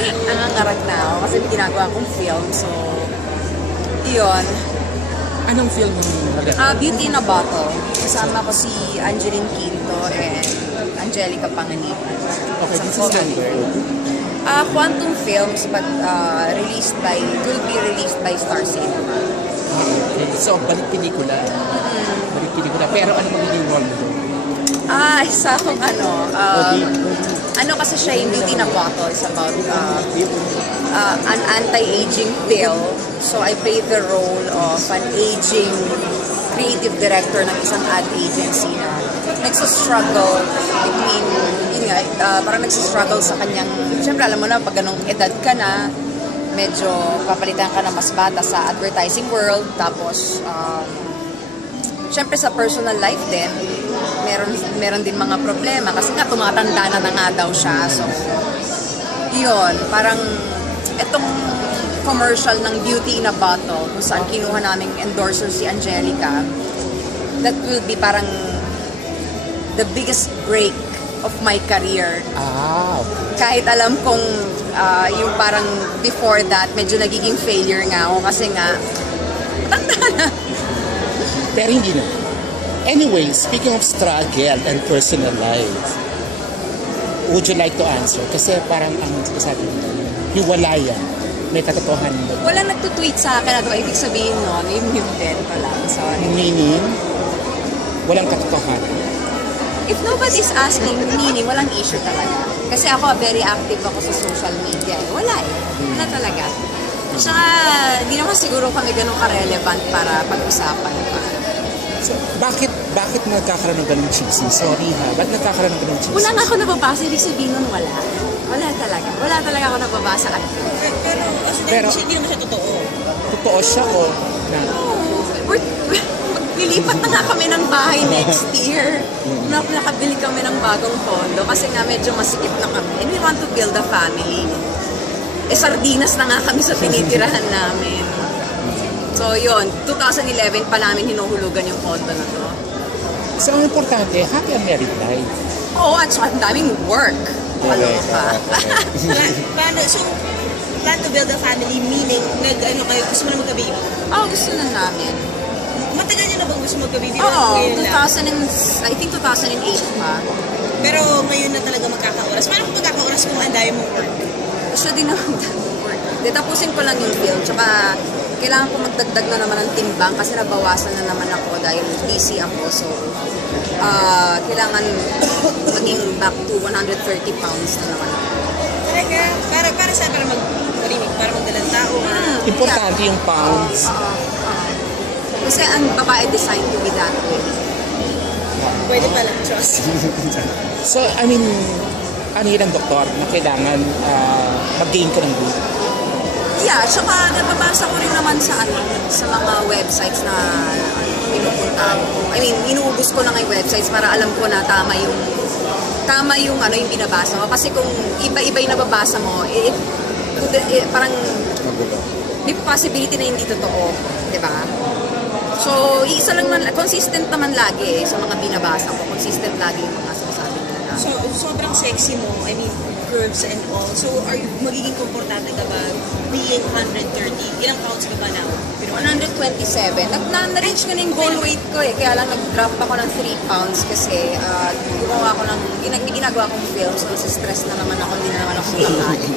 Nangangarak na ako kasi may ginagawa akong film. So, yun. Anong film mo? Beauty in a Bottle. Kasama ko si Angeline Quinto and Angelica Panganiban. Okay, this is under? Quantum Films, but it will be released by Star Cinema. Okay, so balik pelikula. Balik pelikula. Pero ano magiging role mo? Isa akong kasi siya yung Beauty in a Bottle. It's about an anti-aging pill. So I play the role of an aging creative director ng isang ad agency na nagsastruggle between, parang nagsastruggle sa kanyang, syempre alam mo na, pag ganong edad ka na, medyo papalitan ka na mas bata sa advertising world, tapos, syempre sa personal life din, meron din mga problema, kasi nga tumatanda na nga daw siya, so, yun, parang, itong commercial ng Beauty in a Bottle, kung saan kinuha naming endorser si Angelica, that will be parang the biggest break of my career. Okay. Kahit alam kong yung parang before that, medyo nagiging failure nga ako kasi nga, matanda na. Pero hindi na. Anyway, speaking of struggle and personal life, would you like to answer? Kasi parang ang sabi mo, hiwalayan. May katotohanan ba? Walang nagtutweet sa akin na ito. Ibig sabihin nun, yung muted pa lang. Sorry. Meaning, walang katotohanan. If nobody's asking, meaning, walang issue talaga. Kasi ako, very active ako sa social media. Wala eh. Wala talaga. Tsaka, di naman siguro kami ganun ka-relevant para pag-usapan pa. So, bakit nagkakaroon ng ganung chismis? Sorry ha, ba't nagkakaroon ng ganung chismis? Wala nga ako nababasa, ibig sabihin nun wala. Wala talaga. Wala talaga ako nababasa at Pero hindi naman siya totoo. Totoo siya o na? Maglilipat na nga kami ng bahay next year. Nakabili kami ng bagong condo kasi nga medyo masikip na kami. And we want to build a family. Sardinas na nga kami sa tinitirahan namin. So yun, 2011 pa namin hinuhulugan yung condo na to. So ang importante, happy and married life. Oo, at saka ang daming work. So, plan to build a family, meaning, gusto mo na magka-baby? Gusto na namin. Matagal niyo na bang gusto magka-baby? Oo, I think 2008 pa. Pero ngayon na talaga magkaka-oras. Paano kung magkaka-oras kung anday mong work? Gusto din naman work. Tapusin ko lang yung film, tsaka kailangan ko magdagdag na naman ng timbang kasi nabawasan na naman ako dahil busy ako. So, kailangan maging back to 130 pounds na naman ako. Talaga? Para saan? Para magdalang tao? Importante yung pounds. Kasi ang babae designed to be that way. Pwede pala, trust. So, I mean, ano yun ang doktor na kailangan mag-gain ka ng weight? Yeah, tsaka nababasa ko rin naman sa mga websites na pinupunta ko. I mean, inuubos ko lang yung websites para alam ko na tama yung yung binabasa ko. Kasi kung iba-iba yung nababasa mo, parang may possibility na hindi totoo, di ba? So, isa lang consistent naman lagi sa mga binabasa ko. Consistent lagi yung mga sinasabi nila. So, sobrang sexy mo. I mean, curves and all. So, magiging komportable ka ba being 130? Ilang pounds ka ba now? 127. Na-reach ko na yung goal weight ko eh. Kaya lang nag-drop ako ng 3 pounds kasi ginagawa kong film. So, stress na naman ako. Hindi na naman ako nakakain.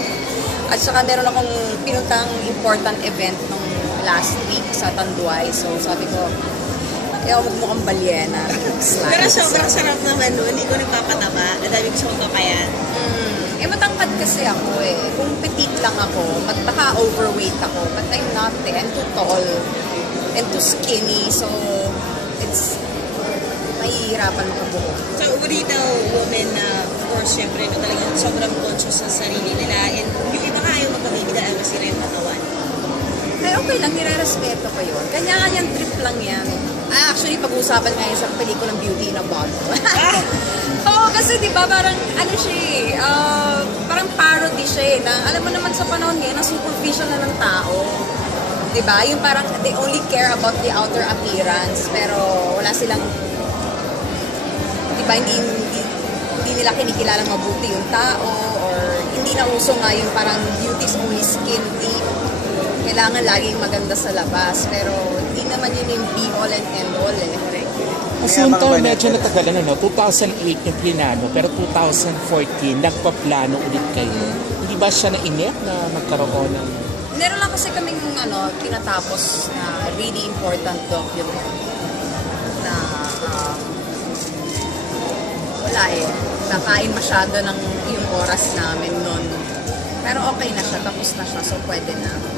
At saka meron akong pinuntang important event nung last week sa Tanduay. So, sabi ko, kaya ako magmukhang balyena. Pero sobrang sarap naman nun. Hindi ko nagpapataba. Nadami ko sa magpapayan. Matangkad kasi ako eh. Kung petite lang ako, baka overweight ako. But I'm not eh. I'm too tall and too skinny. So, it's mahihirapan ka buhok. So, would you tell women na, of course, syempre, no, talagang sobrang conscious sa sarili nila. And yung iba nga ayaw magpabibig dahil kasi rin yung katawan. Ay, okay lang. Nire-respeto ko yun. Kanya-kanyang trip lang yan. Actually, pag-uusapan ngayon sa pelikulang Beauty in a Bottle. Oo, kasi di ba parang ano siya eh, parang parody siya eh, na alam mo naman sa panahon ngayon, na superficial na ng tao. Di ba? Yung parang they only care about the outer appearance, pero wala silang, di ba, hindi nila kinikilalang mabuti yung tao, or hindi na uso nga yung parang beauty's only skin deep. Kailangan laging maganda sa labas. Pero hindi naman yun yung be all and end all eh. Asunto, medyo natagalan 2008 yung plinano, pero 2014, nagpaplano ulit kayo. Hindi ba siya nainip na magkaroon ng... Meron lang kasi kaming tinatapos na really important document na wala eh. Nakain masyado ng yung oras namin nun. Pero okay na siya, tapos na siya, so pwede na.